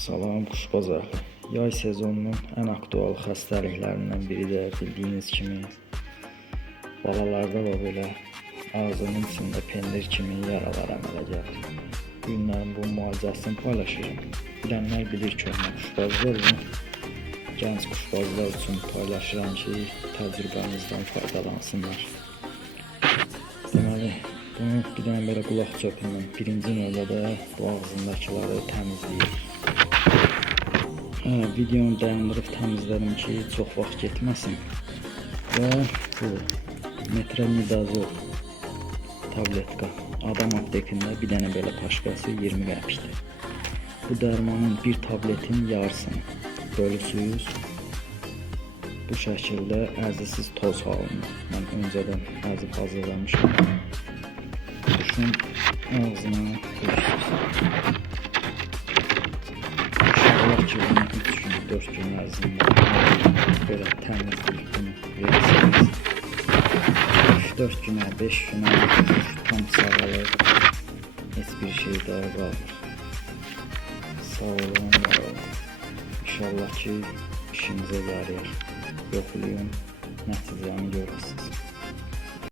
Salam Kuşbazar. Yay sezonunun ən aktual xəstəliklərindən biri də bildiyiniz kimi balalarda da belə ağzının içində pendir kimi yaralar əmələ gəlir. Bu günlərin bu müalicəsini paylaşıram. Bilənlər bilir köhnə kuşbazlar, bunu gənc kuşbazlar üçün paylaşıram ki, təcrübəmizdən faydalansınlar. Deməli, bunu bir dənə belə qulaq çöpündən birinci növbədə bu ağzındakiləri təmizləyir. Videonu dayandırıb təmizlədim ki, çox vaxt getməsin. Və bu metronidazol tabletka adam aptekində bir dənə belə paşkası 20 qəpikdir. Bu dərmanın bir tabletin yarısını bölürsünüz. Bu şəkildə əzisiz toz halında. Mən öncədən əzib hazırlamışam. Quşun ağzına qoyursuz. İnşallah ki, bunu 3 gün, 4 gün ərzində belə təmizləyib bunu verirsiniz. 3-4 günə, 5 günə tam sağalır. Heç bir şey daha qalmır. Sağ olun, var olun. İnşallah ki, işinizə yarayır. Yoxlayın, nəticəni görürsünüz.